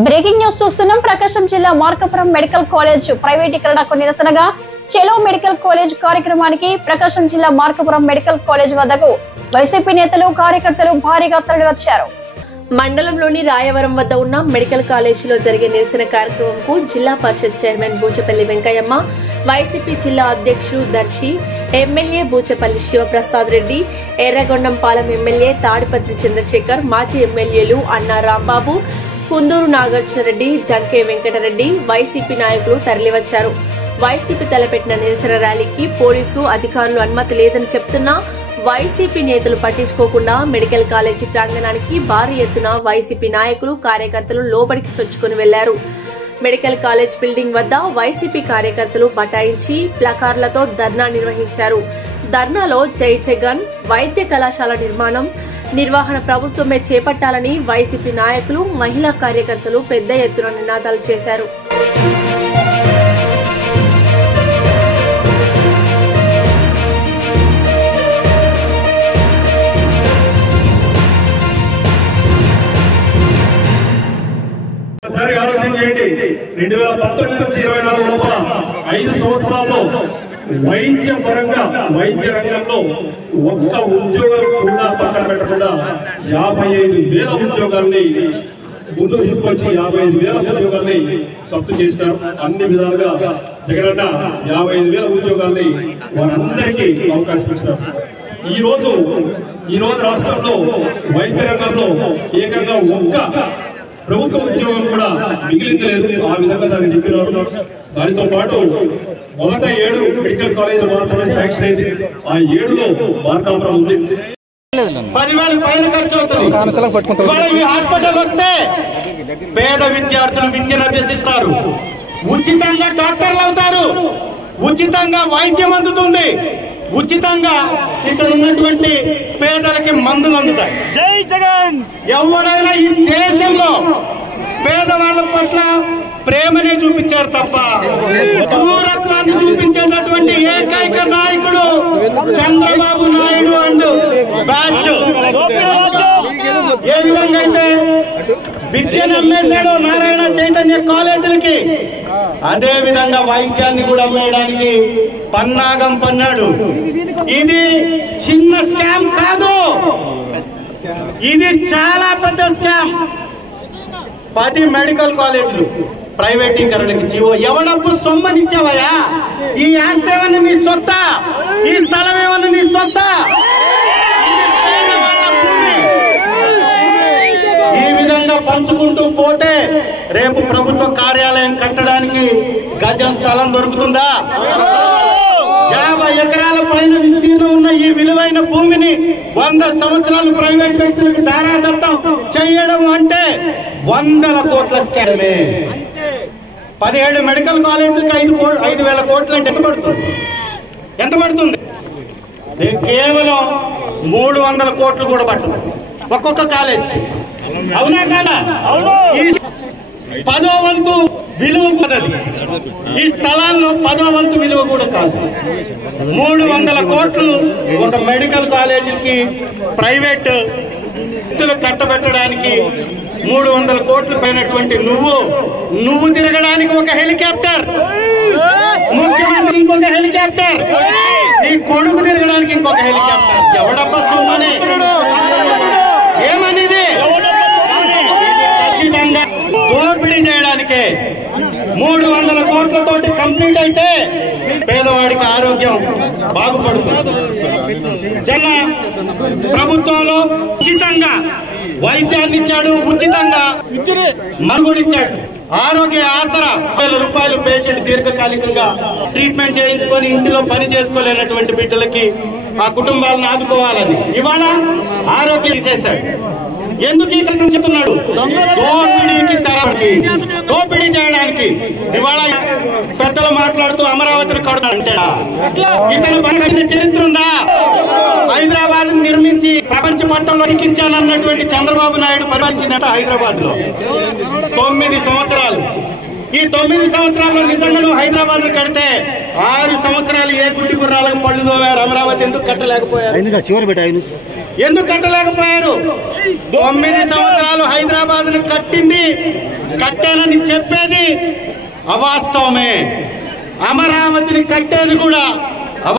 Breaking news చూస్తున్నాం. ప్రకాశం జిల్లా Markapuram medical college ప్రైవేటీకరణకు నిరసనగా చెలో మెడికల్ కాలేజ్ కార్యక్రమానికి ప్రకాశం జిల్లా మార్కాపురం మెడికల్ కాలేజ్ వద్దకు వైసీపీ నేతలు కార్యకర్తలు భారీగా తరలివచ్చారు. మండలంలోని రాయవరం వద్ద ఉన్న మెడికల్ కాలేజీలో జరిగే నిరసన కార్యక్రమంకు జిల్లా పరిషత్ చైర్మన్ బూచపల్లి వెంకయ్యమ్మ, వైసీపీ జిల్లా అధ్యక్షుడు దర్శి, ఎమ్మెల్యే బూచపల్లి శివప్రసాద్ రెడ్డి, ఎర్రగొండంపాలెం ఎమ్మెల్యే తాడిపత్రి చంద్రశేఖర్, మాజీ ఎమ్మెల్యేలు అన్నా రాంబాబు, కుందూరు నాగార్జున రెడ్డి, జంకే వెంకటరెడ్డి, వైసీపీ నాయకులు తరలివచ్చారు. వైసీపీ తలపెట్టిన నిరసన ర్యాలీకి పోలీసు అధికారులు అనుమతి లేదని చెప్తున్నా వైసీపీ నేతలు పట్టించుకోకుండా మెడికల్ కాలేజీ ప్రాంగణానికి భారీ ఎత్తున వైసీపీ నాయకులు కార్యకర్తలు లోపలికి చొచ్చుకుని వెళ్లారు. మెడికల్ కాలేజ్ బిల్డింగ్ వద్ద వైసీపీ కార్యకర్తలు బటాయించి ప్లకార్లతో ధర్నా నిర్వహించారు. ధర్నాలో జై జగన్, వైద్య కళాశాల నిర్వహణ ప్రభుత్వమే చేపట్టాలని వైసీపీ నాయకులు, మహిళా కార్యకర్తలు పెద్ద ఎత్తున నినాదాలు చేశారు. ఆలోచన చేయండి. 2019 నుంచి 24 లోపల 5 సంవత్సరాల్లో వైద్య పరంగా వైద్య రంగంలో ఒక్క ఉద్యోగం కూడా పక్కన పెట్టకుండా 55,000 ఉద్యోగాల్ని ముందు తీసుకొచ్చి 55,000 ఉద్యోగాల్ని సొంతం చేసినారు. అన్ని విధాలుగా జగనన్న 55,000 ఉద్యోగాల్ని వారందరికీ అవకాశం ఇచ్చినారు. ఈ రోజు రాష్ట్రంలో వైద్య రంగంలో ఏకంగా ఒక్క ప్రభుత్వ ఉద్యోగం కూడా మిగిలింది లేదు. ఆ విధంగా దాన్ని నింపినారు. దానితో పాటు మొదట 7 మెడికల్ కాలేజీలు మాత్రమే శాంక్షన్ అయింది. ఆ 7లో మార్కాపురం ఉంది. 10,000 పైన ఖర్చు అవుతుంది. ఈ హాస్పిటల్ వస్తే పేద విద్యార్థులు విద్యను అభ్యసిస్తారు, ఉచితంగా డాక్టర్లు అవుతారు, ఉచితంగా వైద్యం అందుతుంది, ఉచితంగా ఇక్కడ ఉన్నటువంటి పేదలకి మందులు అందుతాయి. జై జగన్. ఎవరైనా ఈ దేశంలో పేదవాళ్ల పట్ల ప్రేమనే చూపించారు తప్ప క్రూరత్వాన్ని చూపించేటటువంటి ఏకైక నాయకుడు చంద్రబాబు నాయుడు అండ్ బ్యాచ్. ఏ విధంగా అయితే విద్యను అమ్మేశాడో నారాయణ చైతన్య కాలేజీలకి, అదే విధంగా వైద్యాన్ని కూడా అమ్మేయడానికి పన్నాగం పన్నాడు. ఇది చిన్న స్కామ్ కాదు, ఇది చాలా పెద్ద స్కామ్. 10 మెడికల్ కాలేజీలు ప్రైవేటీకరణకి జీవో. ఎవడప్పు సొమ్మనిచ్చావయ్యా? ఈ ఆస్తి ఏమన్నా నీ సొత్త? ఈ స్థలం ఏమన్నా నీ సొత్త? ఈ విధంగా పంచుకుంటూ పోతే రేపు ప్రభుత్వ కార్యాలయం కట్టడానికి గజం స్థలం దొరుకుతుందా? 50 ఎకరాల పైన విస్తీర్ణం ఉన్న ఈ విలువైన భూమిని 100 సంవత్సరాలు ప్రైవేట్ వ్యక్తులకు దారాదత్తం చేయడం అంటే 100 కోట్ల స్కామే. 17 మెడికల్ కాలేజీలకు 5,000 కోట్లు అంటే ఎంత పడుతుంది? కేవలం 300 కోట్లు కూడా పడుతుంది ఒక్కొక్క కాలేజీకి. అవునా కాదా? ఈ 10వ వంతు విలువ కూడా, ఈ స్థలాల్లో 10వ వంతు విలువ కూడా కాదు. 300 కోట్లు ఒక మెడికల్ కాలేజీకి ప్రైవేట్ వ్యక్తులు కట్టబెట్టడానికి 300 కోట్లు పైనటువంటి నువ్వు తిరగడానికి ఒక హెలికాప్టర్, ముఖ్యమంత్రి ఇంకొక హెలికాప్టర్, నీ కొడుకు తిరగడానికి ఇంకొక హెలికాప్టర్. ఎవడబ్బా సొమ్మని? ఏమనేది? ఖచ్చితంగా దోపిడీ చేయడానికే. 300 కోట్లతోటి కంప్లీట్ అయితే పేదవాడికి ఆరోగ్యం బాగుపడుతుంది. జన ప్రభుత్వంలో ఉచితంగా వైద్యాన్ని ఇచ్చాడు, ఉచితంగా మరుగుడిచ్చాడు. ఆరోగ్య ఆసరా 1,000 రూపాయలు పేషెంట్ దీర్ఘకాలికంగా ట్రీట్మెంట్ చేయించుకొని ఇంటిలో పని చేసుకోలేనటువంటి బిడ్డలకి ఆ కుటుంబాలను ఆదుకోవాలని ఇవాళ ఆరోగ్యం తీసేశాడు. ఎందుకు ఈ కట్టం చెప్తున్నాడు? దోపిడీ చేయడానికి. ఇవాళ పెద్దలు మాట్లాడుతూ అమరావతిని కడతాడంటే ఇతను బాగా చరిత్ర ఉందా? హైదరాబాద్ నిర్మించి ప్రపంచ పట్టంలో ఎక్కించానన్నటువంటి చంద్రబాబు నాయుడు పరిపాలించిందట హైదరాబాద్ లో 9 సంవత్సరాలు. ఈ 9 సంవత్సరాల్లో నిజంగా నువ్వు హైదరాబాద్ కడితే 6 సంవత్సరాలు ఏ గుడ్డి గుర్రాలకు పళ్ళు తోవారు. అమరావతి ఎందుకు కట్టలేకపోయారు? ఎందుకు కట్టలేకపోయారు? 9 సంవత్సరాలు హైదరాబాద్ ని కట్టానని చెప్పేది అవాస్తవమే. అమరావతిని కట్టేది కూడా